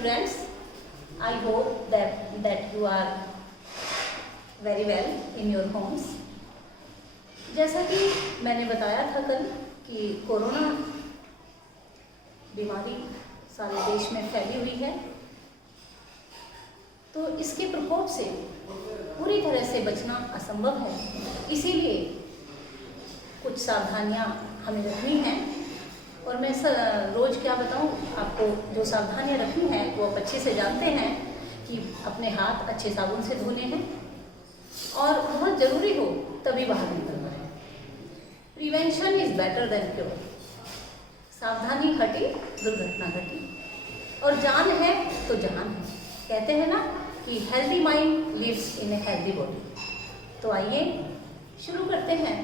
students, I hope that you are very well in your homes. जैसा कि मैंने बताया था कल कि कोरोना बीमारी सारे देश में फैली हुई है, तो इसके प्रकोप से पूरी तरह से बचना असंभव है। इसीलिए कुछ सावधानियां हमें रखनी हैं और मैं रोज़ क्या बताऊं आपको, जो सावधानियां रखनी हैं वो आप अच्छे से जानते हैं कि अपने हाथ अच्छे साबुन से धोने हैं और बहुत ज़रूरी हो तभी बाहर निकलना है। Prevention is better than cure. सावधानी हटी दुर्घटना घटी, और जान है तो जहान है। कहते हैं ना कि healthy mind lives in a healthy body. तो आइए शुरू करते हैं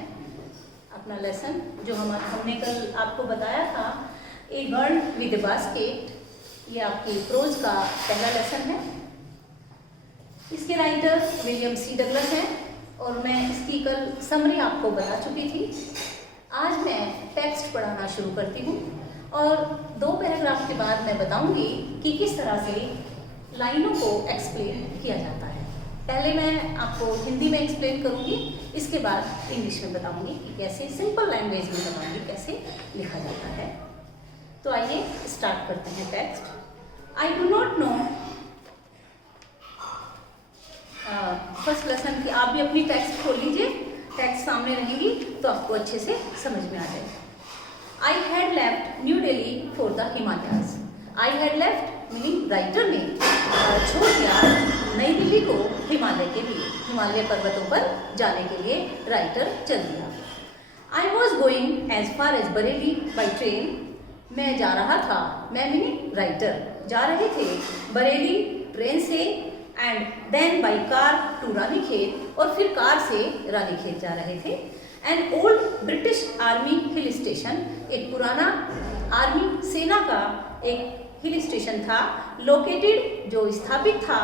अपना लेसन जो हमने कल आपको बताया था, ए गर्ल विद ए बास्केट। ये आपकी प्रोज का पहला लेसन है। इसके राइटर विलियम सी डगलस हैं और मैं इसकी कल समरी आपको बता चुकी थी। आज मैं टेक्स्ट पढ़ाना शुरू करती हूँ और 2 पैराग्राफ के बाद मैं बताऊंगी कि किस तरह से लाइनों को एक्सप्लेन किया जाता है। पहले मैं आपको हिंदी में एक्सप्लेन करूंगी, इसके बाद इंग्लिश में बताऊंगी कि कैसे, सिंपल लैंग्वेज में बताऊंगी कैसे लिखा जाता है। तो आइए स्टार्ट करते हैं text. I do not know, first lesson की आप भी अपनी टेक्स्ट खोल लीजिए, टेक्स्ट सामने रहेगी तो आपको अच्छे से समझ में आ जाएगा। I had left new Delhi for the Himalayas. I had left meaning writer ने छोड़ दिया नई दिल्ली को हिमालय के लिए, हिमालय पर्वतों पर जाने के लिए राइटर चल दिया। I was going as far as Bareilly by train. मैं जा रहा था, मैं मीनिंग राइटर जा रहे थे बरेली ट्रेन से, and then by car to Ranikhet, और फिर कार से रानीखेत जा रहे थे। An old British army hill station, एक पुराना आर्मी सेना का एक हिल स्टेशन था, लोकेटेड जो स्थापित था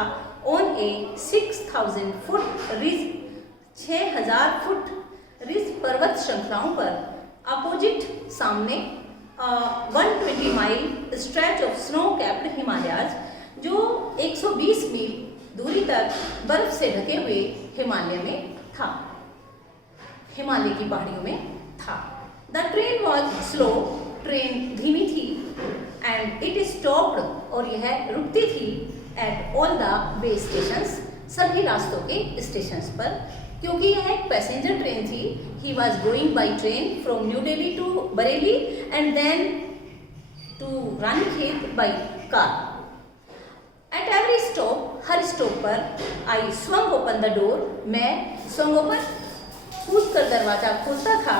on A 6000 foot ridge, 6000 foot ridge पर्वत श्रृंखलाओं पर, अपोजिट सामने 120 mile stretch of snow capped Himalayas, जो 120 मील दूरी तक बर्फ से ढके हुए हिमालय में था, हिमालय की पहाड़ियों में था। The train was slow, train धीमी थी, एंड इट स्टॉप्ड, और यह रुकती थी, at all the way stations, सभी रास्तों के स्टेशंस पर, क्योंकि यह एक पैसेंजर ट्रेन थी। He was going by train from new Delhi to Bareilly and then to Ranikhet by car. At every stop, हर स्टॉप पर, I swung open the door, मैं स्वंग ओपन कूद कर दरवाजा खोलता था,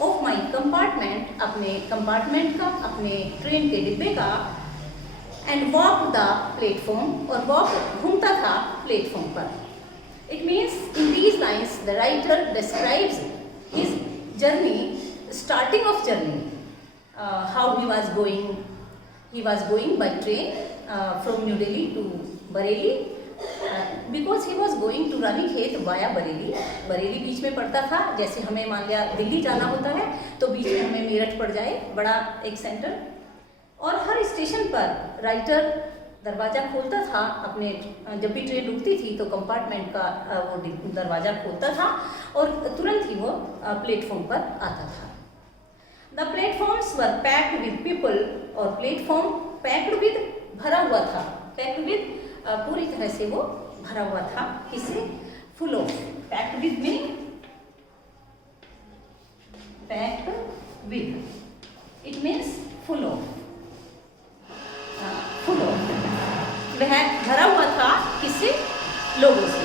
ऑफ माई कंपार्टमेंट, अपने कंपार्टमेंट का, अपने ट्रेन के डिब्बे का, एंड वॉक द प्लेटफॉर्म, और वॉक घूमता था प्लेटफॉर्म पर। It means in these lines the writer describes his journey, starting of journey, how he was going by train from new Delhi to Bareilly, because he was going to Ranikhet via Bareilly. Bareilly बीच में पड़ता था, जैसे हमें मान लिया दिल्ली जाना होता है तो बीच में हमें मेरठ पड़ जाए, बड़ा एक सेंटर, और हर स्टेशन पर राइटर दरवाज़ा खोलता था अपने, जब भी ट्रेन रुकती थी तो कंपार्टमेंट का वो दरवाज़ा खोलता था और तुरंत ही वो प्लेटफॉर्म पर आता था। The platforms were packed with people, और प्लेटफॉर्म पैक्ड विद भरा हुआ था, पैक्ड विद पूरी तरह से वो भरा हुआ था, किससे, full of, packed with meaning packed with, it means full of, full of, वह भरा हुआ था किससे, लोगों से।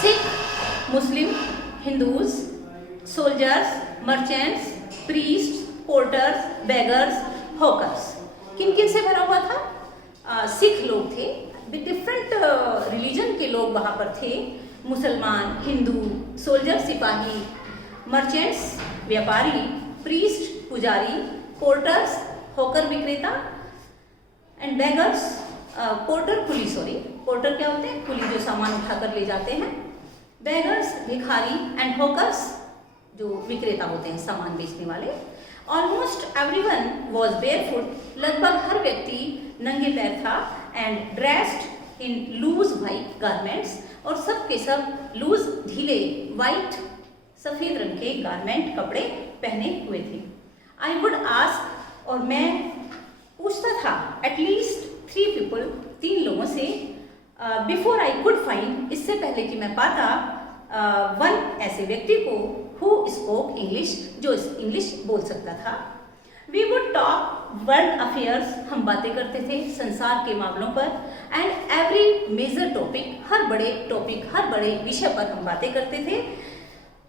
Sikh, Muslim, Hindus, soldiers, merchants, priest, porters, beggars, hawkers, किन किन से भरा हुआ था, सिख लोग थे, डिफरेंट रिलीजन के लोग वहाँ पर थे, मुसलमान, हिंदू, सोल्जर सिपाही, मर्चेंट्स व्यापारी, प्रीस्ट पुजारी, पोर्टर्स हॉकर विक्रेता, एंड बेगर्स, पोर्टर कुली, सॉरी पोर्टर क्या होते हैं, कुली जो सामान उठाकर ले जाते हैं, बेगर्स भिखारी, एंड हॉकर्स जो विक्रेता होते हैं सामान बेचने वाले। ऑलमोस्ट एवरीवन वॉज बेयरफुट, लगभग हर व्यक्ति नंगे पैर था and dressed in loose white garments, और सब के सब लूज ढीले वाइट सफ़ेद रंग के गारमेंट कपड़े पहने हुए थे। आई वुड आस्क, और मैं पूछता था एटलीस्ट 3 पीपल, 3 लोगों से, बिफोर आई कुड फाइंड, इससे पहले कि मैं पाता वन ऐसे व्यक्ति को हु स्पोक इंग्लिश, जो इंग्लिश बोल सकता था। We would talk world affairs, हम बातें करते थे संसार के मामलों पर, एंड एवरी मेजर टॉपिक, हर बड़े टॉपिक, हर बड़े विषय पर हम बातें करते थे।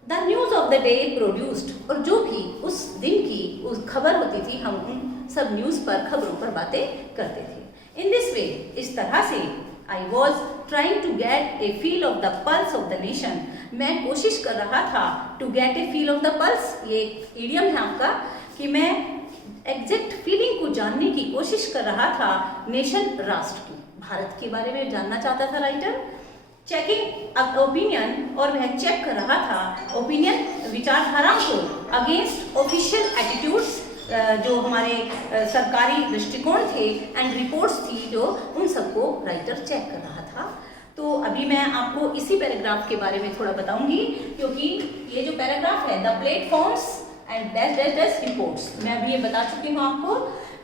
The news of the day produced, और जो भी उस दिन की उस खबर होती थी, हम उन सब न्यूज़ पर, खबरों पर बातें करते थे। इन दिस वे, इस तरह से, I was trying to get a feel of the pulse of the nation, मैं कोशिश कर रहा था to get a feel of the pulse, ये एक ईडियम है आपका, कि मैं एग्जैक्ट फीलिंग को जानने की कोशिश कर रहा था नेशन, राष्ट्र की, भारत के बारे में जानना चाहता था राइटर। चेकिंग ओपिनियन, और वह चेक कर रहा था ओपिनियन, विचारधाराओं को, अगेंस्ट ऑफिशियल एटीट्यूड्स, जो हमारे सरकारी दृष्टिकोण थे, एंड रिपोर्ट्स थी जो, उन सबको राइटर चेक कर रहा था। तो अभी मैं आपको इसी पैराग्राफ के बारे में थोड़ा बताऊंगी, क्योंकि ये जो पैराग्राफ है, the platforms and dash dash dash reports, मैं अभी ये बता चुकी हूँ आपको।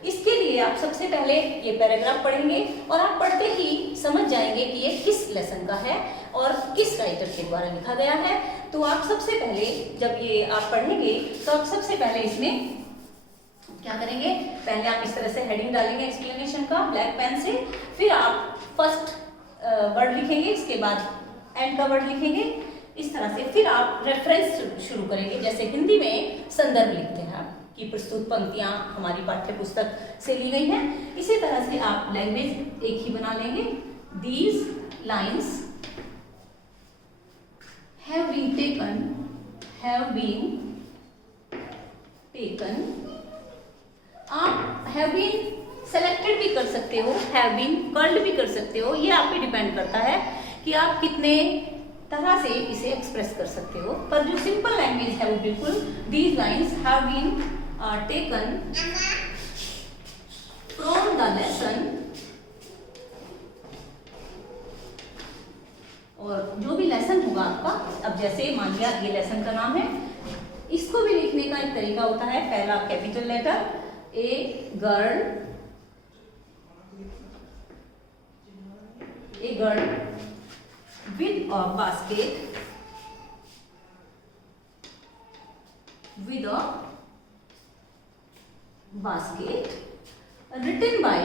इसके लिए आप सबसे पहले ये पैराग्राफ पढ़ेंगे, और आप पढ़ते ही समझ जाएंगे कि ये किस लेसन का है और किस राइटर के द्वारा लिखा गया है। तो आप सबसे पहले जब ये आप पढ़ेंगे, तो आप सबसे पहले इसमें क्या करेंगे, पहले आप इस तरह से हेडिंग डालेंगे एक्सप्लेनेशन का ब्लैक पेन से, फिर आप फर्स्ट वर्ड लिखेंगे, इसके बाद एंड का वर्ड लिखेंगे, इस तरह से। फिर आप रेफरेंस शुरू करेंगे, जैसे हिंदी में संदर्भ लिखते हैं आप, कि प्रस्तुत पंक्तियां हमारी पाठ्य पुस्तक से ली गई हैं, इसी तरह से आप लैंग्वेज एक ही बना लेंगे। These lines have been taken, आप हैव बीन सेलेक्टेड भी कर सकते हो, हैव बीन कर्ल्ड भी कर सकते हो, ये आप पे डिपेंड करता है कि आप कितने तरह से इसे एक्सप्रेस कर सकते हो। पर जो सिंपल लैंग्वेज है वो बिल्कुल, these lines have been taken from the lesson, और जो भी लेसन होगा आपका, अब जैसे मान लिया ये लेसन का नाम है, इसको भी लिखने का एक तरीका होता है। पहला capital letter, a girl with a basket, written by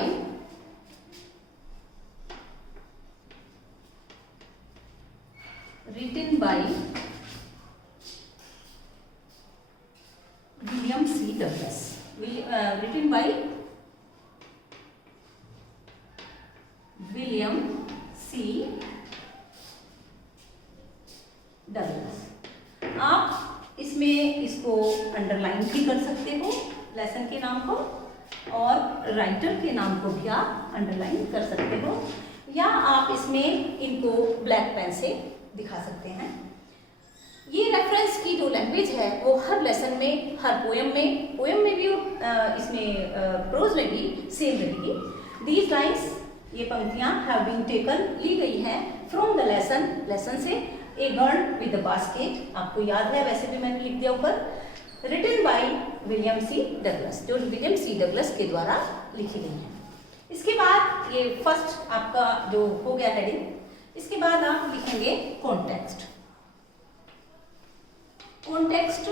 William C. Douglas, written by William C. Douglas. आप इसमें इसको अंडरलाइन भी कर सकते हो लेसन के नाम को, और राइटर के नाम को भी आप अंडरलाइन कर सकते हो, या आप इसमें इनको ब्लैक पेन से दिखा सकते हैं। ये रेफरेंस की जो लैंग्वेज है वो हर लेसन में, हर पोएम में भी इसमें प्रोज में भी सेम रहेगी। दीज लाइन्स, ये पंक्तियां हैव बीन टेकन, ली गई हैं फ्रॉम द लेसन से। A girl with the basket, आपको याद है, वैसे भी मैंने लिख दिया ऊपर। Written by William C Douglas, जो विलियम सी डगलस के द्वारा लिखी गई है। इसके बाद ये फर्स्ट आपका जो हो गया हेडिंग, इसके बाद आप लिखेंगे कॉन्टेक्स्ट। कॉन्टेक्स्ट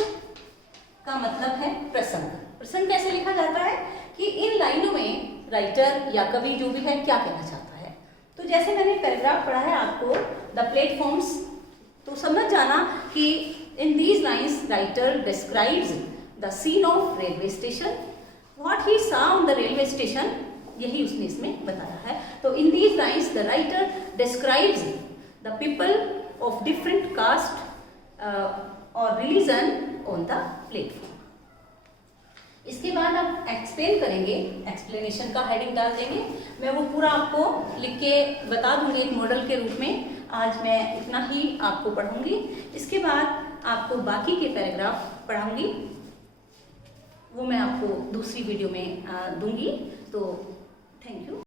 का मतलब है प्रसंग। प्रसंग कैसे लिखा जाता है कि इन लाइनों में राइटर या कवि जो भी है क्या कहना चाहता है। तो जैसे मैंने पैराग्राफ पढ़ा है आपको, द प्लेटफॉर्म्स, तो समझ जाना कि in these lines writer describes the scene of railway station, what he saw on the railway station, यही उसने इसमें बताया है। तो in these lines the writer describes the people of different caste और रिलीजन ऑन द प्लेटफॉर्म। इसके बाद आप एक्सप्लेन करेंगे, एक्सप्लेनेशन का हेडिंग डाल देंगे। मैं वो पूरा आपको लिख के बता दूंगी एक मॉडल के रूप में। आज मैं इतना ही आपको पढ़ूंगी, इसके बाद आपको बाकी के पैराग्राफ पढ़ाऊंगी, वो मैं आपको दूसरी वीडियो में दूंगी। तो